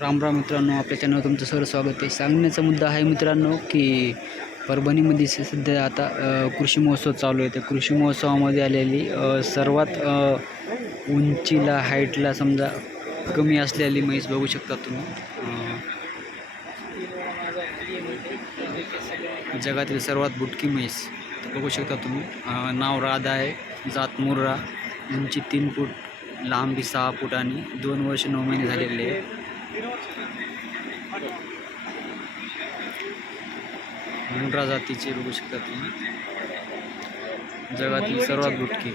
राम राम मित्रांनो, आपल्या चॅनलवर तुमचं सर्व स्वागत आहे. सांगण्याचा मुद्दा आहे मित्रांनो की परभणीमध्ये सध्या आता कृषी महोत्सव चालू आहे. त्या कृषी महोत्सवामध्ये आलेली सर्वात उंचीला हाईटला समजा कमी असलेली म्हैस बघू शकता तुम्ही. जगातील सर्वात बुटकी म्हैस बघू शकता तुम्ही. नाव राधा आहे, जात मुर्रा, उंची 3 फूट, लांबी 6 फूट आणि 2 वर्ष 9 महिने झालेले आहे. मुंड्रा जातीचे बघू शकता तुम्ही. जगातील सर्वात बुटकी.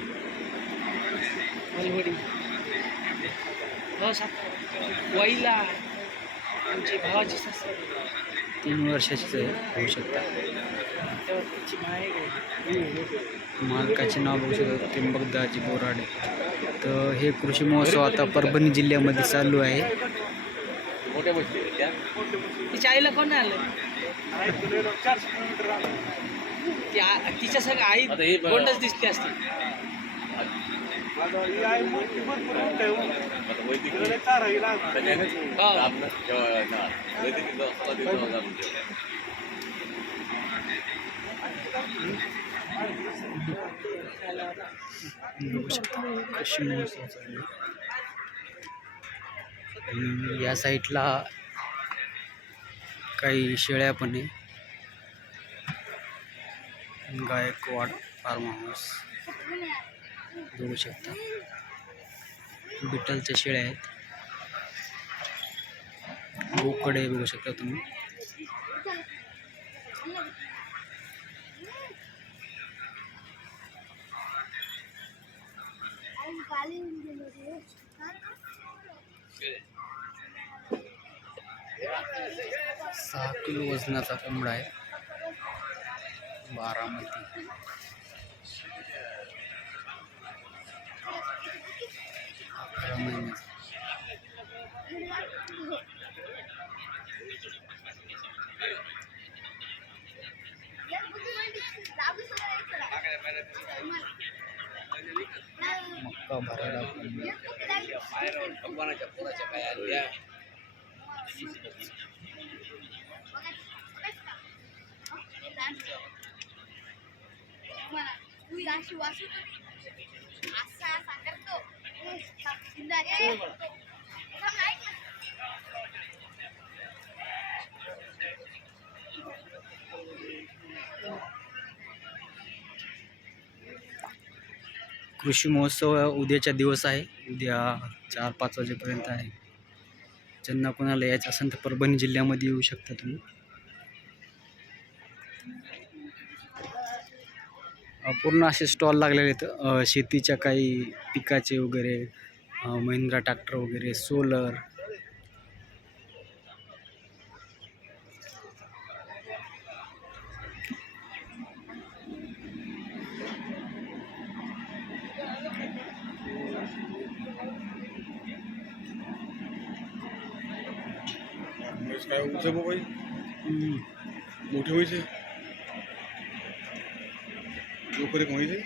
3 वर्षाचीच आहे, होऊ शकता. मालकाचे नाव बघू शकता, त्र्यंबकदाजी बोराडे. तर हे कृषी महोत्सव आता परभणी जिल्ह्यामध्ये चालू आहे. तिच्या आईला कोण आलं? तिच्या सगळं आई कोणच दिसते असते. कृषी महोत्सव चालू. या साईडला काही शेळ्या पण आहे. गायकवाड फार्म हाऊस बघू शकता. बिटलच्या शेळ्या आहेत. बोकडे बघू शकता तुम्ही. सहा किलो वजनाचा कोंबडा आहे, बारामती. 11 महिन्याचा. मक्का भरायला कृषी महोत्सव उद्याच्या दिवस आहे. उद्या 4-5 वाजेपर्यंत आहे. ज्यांना कोणाला यायचं असेल तर परभणी जिल्ह्यामध्ये येऊ शकता तुम्ही. पूर्ण असे स्टॉल लागलेले आहेत. शेतीच्या काही पिकाचे वगैरे, महिंद्रा ट्रॅक्टर वगैरे, सोलर. काय उंच बाई मोठी व्हायचे लोक म्हैसे